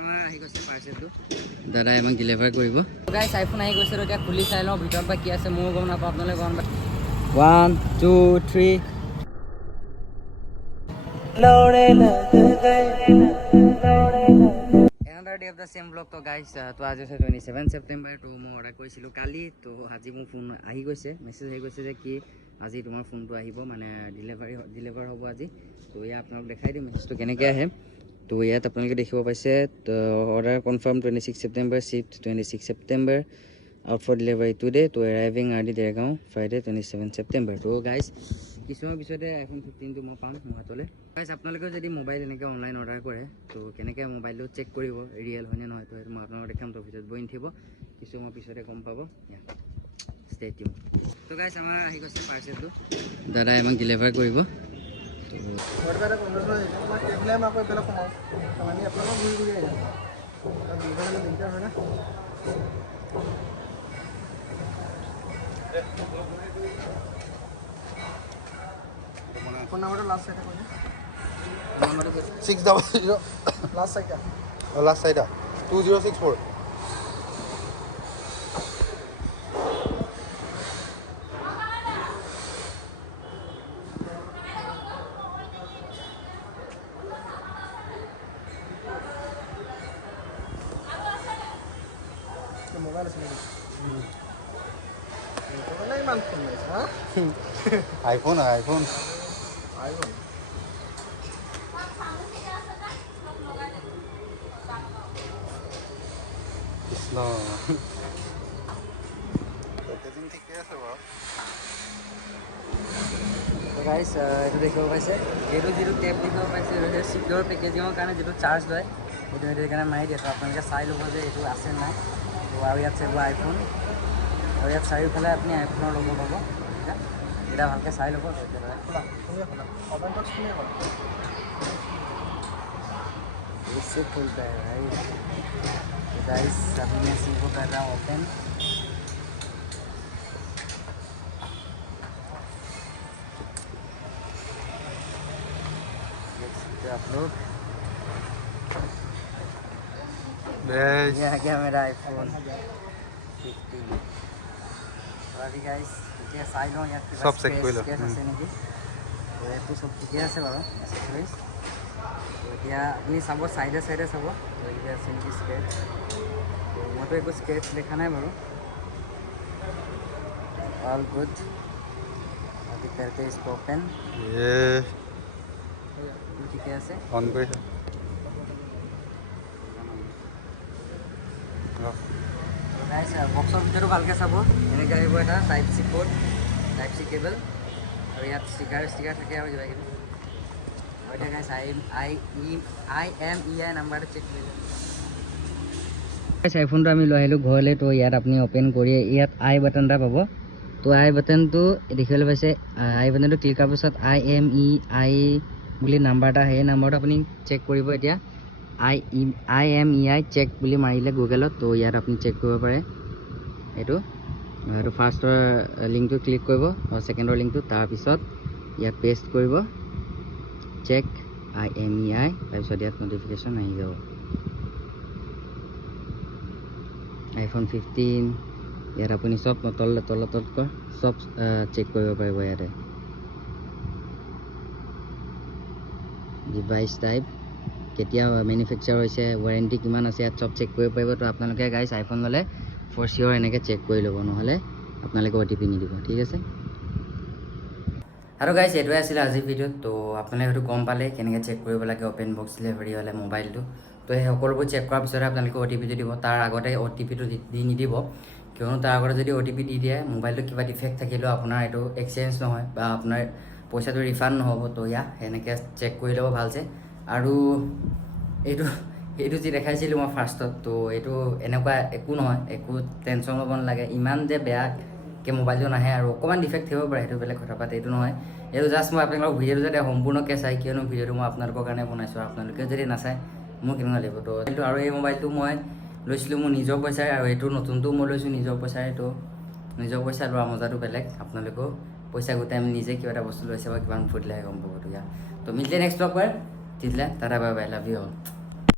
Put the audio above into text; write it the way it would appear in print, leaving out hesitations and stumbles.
আমাৰ আহি গৈছে পাৰ্চেলটো দাদাই আমাক ডেলিভাৰ কৰিব গাইছ আইফোন আহি গৈছে এতিয়া খুলি চাই লওঁ ভিতৰত বা কি আছে ময়ো গম নাপাওঁ আপোনালোকে গম নাপায় 1 2 3 Another day of the same vlog তো guys তো আজি আছে 27 September তো মই অৰ্ডাৰ কৰিছিলোঁ কালি তো আজি মোৰ ফোন আহি গৈছে মেছেজ আহি গৈছে যে কি আজি তোমাৰ ফোনটো আহিব মানে ডেলিভাৰ হ'ব আজি তো ইয়াত আপোনাক দেখাই দিম মেছেজটো কেনেকৈ আহে তো ইয়াত আপোনালোকে দেখিব পাইছে তো order confirm 26 September shipped 26 September out for delivery today to arriving early Dergaon Friday 27 September তো guys কিছুমান পিছতে iPhone 15 টো মই পাম মোৰ হাতলৈ গাইস আপোনালোকে যদি মোবাইল এনেকৈ অনলাইন অৰ্ডাৰ কৰে তো কেনেকৈ মোবাইলটো চেক কৰিব ৰিয়েল হয় নে নহয় তো মই আপোনালোকক দেখাম তো ভিডিঅ'ত বহি থাকিব কিছুমান পিছতে গম পাব ষ্টে টিউন তো গাইস আমাৰ আহি গৈছে পাৰ্চেলটো দাদাই আমাক ডেলিভাৰ কৰিব তো বড়বাৰে 1500 মই টেবলে মই আকৌ এফালে কমাও আমি আপোনালোকক ঘূৰি ঘূৰি আহিম আৰু দুইজনে দিগদাৰ হয় না ফোন নাম্বাৰটো লাষ্ট চাইডে কৈ 600 লাষ্ট চাইডে last side 2064 মোবাইল আছে নেকি মোবাইল ইমান ফোন নাইছে হা iPhone আইফোন Krishna packaging ঠিক আছে বাৰু তো গাইস এইটো দেখিব পাইছে এইটো যিটো টেপ দেখিব পাইছে এইটো চিকিউৰ পেকেজিঙৰ কাৰণে যিটো চাৰ্জ লয় সেইটো সেইকাৰণে মাৰি দিয়ে তো আপোনালোকে চাই ল'ব যে এইটো আছে নাই তো আৰু ইয়াত চাব আইফোন আৰু ইয়াত চাৰিওফালে আপুনি আইফোনৰ ল'ব পাব এটা ভালকৈ চাই ল'ব অপেন বক্স কোনে কৰে इससे खुलता है भाई तो गाइस अभी मैं इसी को कर रहा हूँ ओपन देख सकते हो आप लोग বেশ ये आ गया मेरा आईफोन 15 और अभी गाइस ये साइड लो यार सब check কৰিলো। আছে নেকি তো এইটো সব ঠিকে আছে বাৰু এক্সেসৰিজ তো এতিয়া আপুনি চাব সাইডে সাইডে চাব তো এতিয়া আছে নেকি স্কেচ তো মইতো একো স্কেচ দেখা নাই বাৰু অল গুড अभी करके इसको ओपन ये ঠিকে আছে অন কৰিছে গাইস বক্সৰ ভিতৰতো ভালকৈ চাব এনেকৈ আহিব এটা type C code type C cable আৰু ইয়াত ষ্টিকাৰ থাকে আৰু কিবা কিবি আৰু এতিয়া গাইস IMEI নাম্বাৰটো চেক কৰি লওক গাইস আইফোনটো আমি লৈ আহিলোঁ ঘৰলৈ তো ইয়াত আপুনি অ'পেন কৰি ইয়াত আই বাটন এটা পাব তো আই বাটনটো দেখিবলৈ পাইছে আই বাটনটো ক্লিক কৰাৰ পিছত IMEI বুলি নাম্বাৰ এটা সেই নাম্বাৰটো আপুনি চেক কৰিব এতিয়া IMEI চেক বুলি মাৰিলে গুগলত তো ইয়াত আপুনি চেক কৰিব পাৰে এইটো ফাৰ্ষ্টৰ লিংকটো ক্লিক কৰিব আৰু ছেকেণ্ডৰ লিংকটো তাৰপিছত ইয়াত পেষ্ট কৰিব চেক IMEI তাৰপিছত ইয়াত নটিফিকেশ্যন আহি যাব আইফোন 15 ইয়াত আপুনি চব তলতকৈ চব চেক কৰিব পাৰিব ইয়াতে ডিভাইচ টাইপ কেতিয়া মেনুফেকচাৰ হৈছে ৱাৰেণ্টি কিমান আছে ইয়াত চব চেক কৰিব পাৰিব তো আপোনালোকে গাইছ আইফোন ল'লে ফৰ চিয়'ৰ এনেকৈ চেক কৰি ল'ব নহ'লে আপোনালোকে OTP নিদিব ঠিক আছে আৰু গাইছ এইটোৱে আছিলে আজিৰ ভিডিঅ'ত তো আপোনালোকে হয়তো গম পালে কেনেকৈ চেক কৰিব লাগে অ'পেন বক্স ডেলিভাৰী হ'লে মোবাইলটো তো সেই সকলোবোৰ চেক কৰাৰ পিছতে আপোনালোকে OTPটো দিব তাৰ আগতে OTPটো দি নিদিব কিয়নো তাৰ আগতে যদি OTP দি দিয়ে মোবাইলটো কিবা ডিফেক্ট থাকিলেও আপোনাৰ এইটো এক্সচেঞ্জ নহয় বা আপোনাৰ পইচাটো ৰিফাণ্ড নহ'ব তো সেনেকৈ চেক কৰি ল'ব ভালছে আৰু এইটো যি দেখাইছিলোঁ মই ফাৰ্ষ্টত তো এইটো এনেকুৱা একো নহয় একো টেনশ্যন ল'ব নালাগে ইমান যে বেয়াকৈ মোবাইলটো নাহে আৰু অকণমান ডিফেক্ট থাকিব পাৰে সেইটো বেলেগ কথা পাতে এইটো নহয় এইটো জাষ্ট মই আপোনালোকক ভিডিঅ'টো যাতে সম্পূৰ্ণকৈ চাই কিয়নো ভিডিঅ'টো মই আপোনালোকৰ কাৰণে বনাইছোঁ আপোনালোকে যদি নাচায় মোৰ কেনেকুৱা লাগিব তো আৰু এই মোবাইলটো মই লৈছিলোঁ মোৰ নিজৰ পইচাৰে আৰু এইটো নতুনটো মই লৈছোঁ নিজৰ পইচাৰে তো নিজৰ পইচা লোৱা মজাটো বেলেগ আপোনালোকেও পইচা গোটাই আমি নিজে কিবা এটা বস্তু লৈছে বা কিমান ফুটিলেহে গম পাব তো মিলতে নেক্সট ব্লগ পাৰ তিতলা ta-ta bye bye love you all